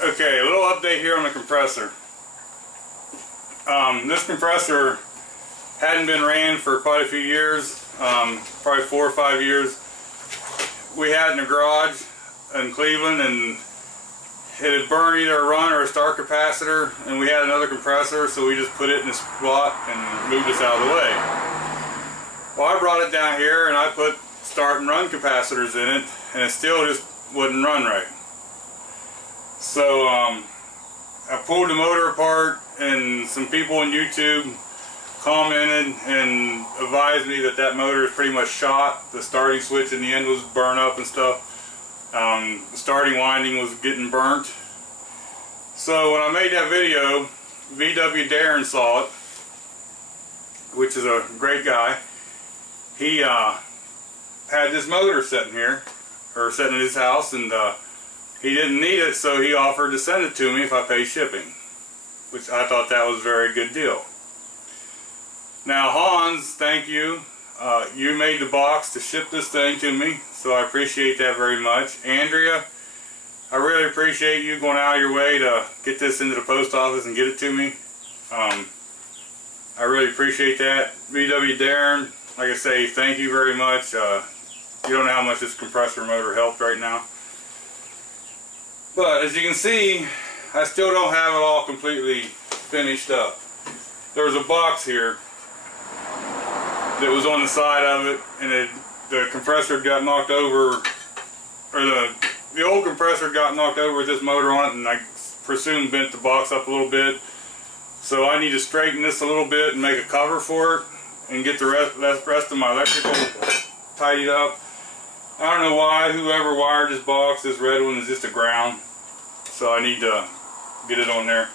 Okay, a little update here on the compressor. This compressor hadn't been ran for quite a few years, probably 4 or 5 years. We had in the garage in Cleveland, and it had burned either a run or a start capacitor, and we had another compressor, so we just put it in a spot and moved this out of the way. Well, I brought it down here and I put start and run capacitors in it, and it still just wouldn't run right. So I pulled the motor apart, and some people on YouTube commented and advised me that that motor is pretty much shot. The starting switch in the end was burned up and stuff. The starting winding was getting burnt. So when I made that video, vwdarrin saw it, which is a great guy. He had this motor sitting here, or sitting in his house, and he didn't need it, so he offered to send it to me if I paid shipping, which I thought that was a very good deal. Now, Hans, thank you. You made the box to ship this thing to me, so I appreciate that very much. Andrea, I really appreciate you going out of your way to get this into the post office and get it to me. I really appreciate that. vwdarrin, like I say, thank you very much. You don't know how much this compressor motor helped right now. But as you can see, I still don't have it all completely finished up. There was a box here that was on the side of it, and the compressor got knocked over, or the old compressor got knocked over with this motor on it, and I presume bent the box up a little bit. So I need to straighten this a little bit and make a cover for it and get the rest of my electrical tidied up. I don't know why whoever wired this box, this red one, is just a ground, so I need to get it on there.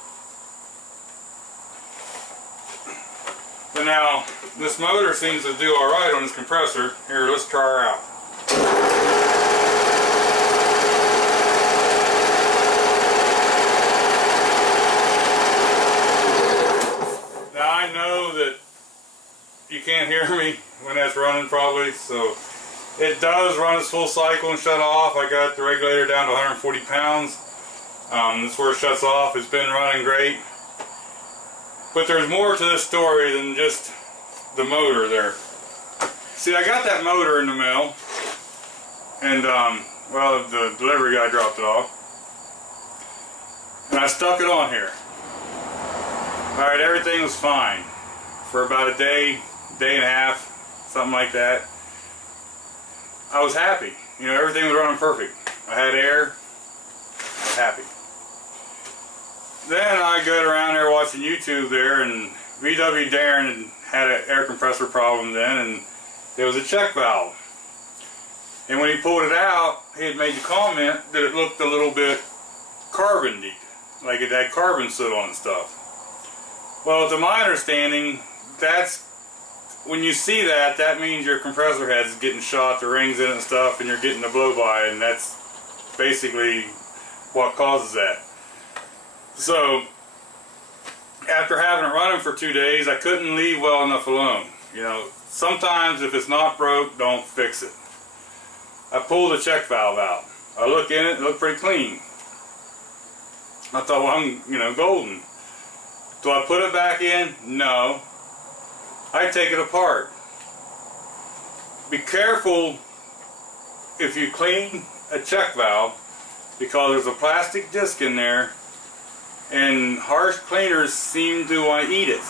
But now, this motor seems to do alright on this compressor. Here, let's try her out. Now I know that you can't hear me when that's running probably, so it does run its full cycle and shut off. I got the regulator down to 140 pounds. This is where it shuts off. It's been running great. But there's more to this story than just the motor there. See, I got that motor in the mail, and well, the delivery guy dropped it off, and I stuck it on here. Alright, everything was fine for about a day and a half, something like that. I was happy. You know, everything was running perfect. I had air. I was happy. Then I got around there watching YouTube there, and vwdarrin had an air compressor problem then, and there was a check valve. And when he pulled it out, he had made the comment that it looked a little bit carbon-y, like it had carbon soot on and stuff. Well, to my understanding, that's when you see that, that means your compressor head's getting shot, the rings in it and stuff, and you're getting the blow-by, and that's basically what causes that. So, after having it running for 2 days, I couldn't leave well enough alone. You know, sometimes if it's not broke, don't fix it. I pulled the check valve out. I looked in it, it looked pretty clean. I thought, well, I'm, you know, golden. Do I put it back in? No. I take it apart. Be careful if you clean a check valve, because there's a plastic disc in there, and harsh cleaners seem to want to eat it.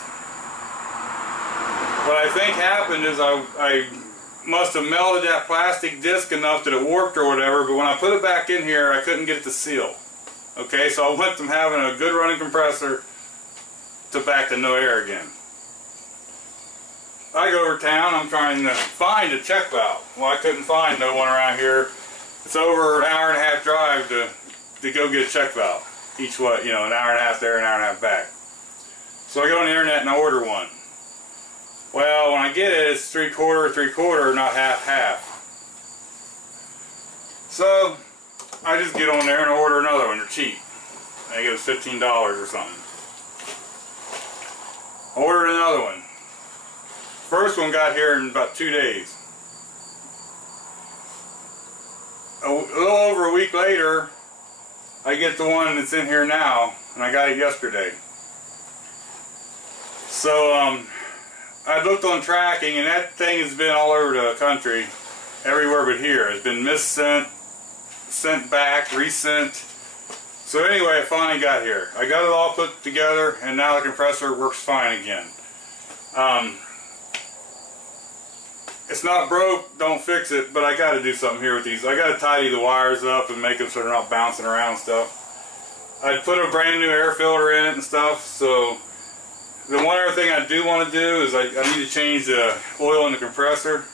What I think happened is I must have melted that plastic disc enough that it warped or whatever, but when I put it back in here, I couldn't get it to seal. Okay, so I went from having a good running compressor to back to no air again. I go over town, I'm trying to find a check valve. Well, I couldn't find no one around here. It's over an hour and a half drive to go get a check valve. Each way, you know, an hour and a half there, an hour and a half back. So I go on the internet and I order one. Well, when I get it, it's 3/4, not half. So I just get on there and order another one. They're cheap. I think it was $15 or something. I ordered another one. First one got here in about 2 days. A little over a week later, I get the one that's in here now, and I got it yesterday. So I looked on tracking, and that thing has been all over the country, everywhere but here. It's been missent, sent back, resent. So anyway, I finally got here. I got it all put together, and now the compressor works fine again. It's not broke, don't fix it, but I got to do something here with these. I got to tidy the wires up and make them so they're not bouncing around and stuff. I put a brand new air filter in it and stuff, so the one other thing I do want to do is I need to change the oil in the compressor.